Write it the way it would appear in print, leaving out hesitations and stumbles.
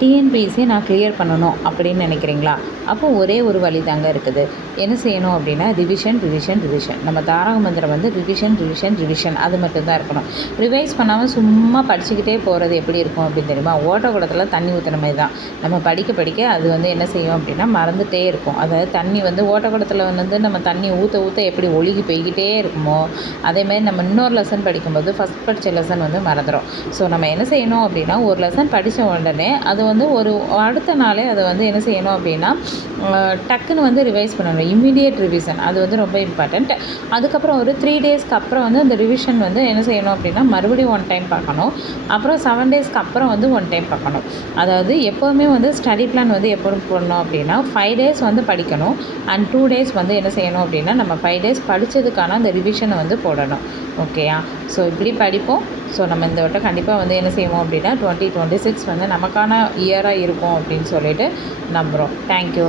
டிஎன்பிஎஸ்சியை நான் கிளியர் பண்ணணும் அப்படின்னு நினைக்கிறீங்களா? அப்போ ஒரே ஒரு வழி தாங்க இருக்குது. என்ன செய்யணும் அப்படின்னா, ரிவிஷன் ரிவிஷன் ரிவிஷன். நம்ம தாரக மந்திரம் வந்து ரிவிஷன் ரிவிஷன் ரிவிஷன் அது மட்டும்தான் இருக்கணும். ரிவைஸ் பண்ணாமல் சும்மா படிச்சுக்கிட்டே போகிறது எப்படி இருக்கும் அப்படின்னு தெரியுமா? ஓட்டக்குடத்தில் தண்ணி ஊற்றுன மாதிரி தான். நம்ம படிக்க படிக்க அது வந்து என்ன செய்யும் அப்படின்னா மறந்துகிட்டே இருக்கும். அதாவது தண்ணி வந்து ஓட்டக்குடத்தில் வந்து நம்ம தண்ணி ஊற்ற ஊற்ற எப்படி ஒழுகி போய்கிட்டே இருக்குமோ, அதேமாதிரி நம்ம இன்னொரு லெசன் படிக்கும்போது ஃபஸ்ட் படித்த லெசன் வந்து மறந்துடும். ஸோ நம்ம என்ன செய்யணும் அப்படின்னா, ஒரு லெசன் படித்த உடனே அது வந்து ஒரு அடுத்த நாளே அதை வந்து என்ன செய்யணும் அப்படின்னா டக்குன்னு வந்து ரிவைஸ் பண்ணணும். இம்மிடியேட் ரிவிஷன் அது வந்து ரொம்ப இம்பார்ட்டண்ட். அதுக்கப்புறம் ஒரு 3 டேஸ்க்கு அப்புறம் வந்து அந்த ரிவிஷன் வந்து என்ன செய்யணும் அப்படின்னா மறுபடியும் 1 டைம் பார்க்கணும். அப்புறம் 7 டேஸ்க்கு அப்புறம் வந்து 1 டைம் பார்க்கணும். அதாவது எப்போவுமே வந்து ஸ்டடி பிளான் வந்து எப்போ போடணும் அப்படின்னா 5 டேஸ் வந்து படிக்கணும் அண்ட் 2 டேஸ் வந்து என்ன செய்யணும் அப்படின்னா நம்ம 5 டேஸ் படித்ததுக்கான அந்த ரிவிஷனை வந்து போடணும். ஓகேயா? ஸோ இப்படி படிப்போம். ஸோ நம்ம இந்த வட்டம் கண்டிப்பாக வந்து என்ன செய்வோம் அப்படின்னா 2026 வந்து நமக்கான இயராக இருக்கும் அப்படின்னு சொல்லிட்டு நம்புகிறோம். தேங்க்யூ.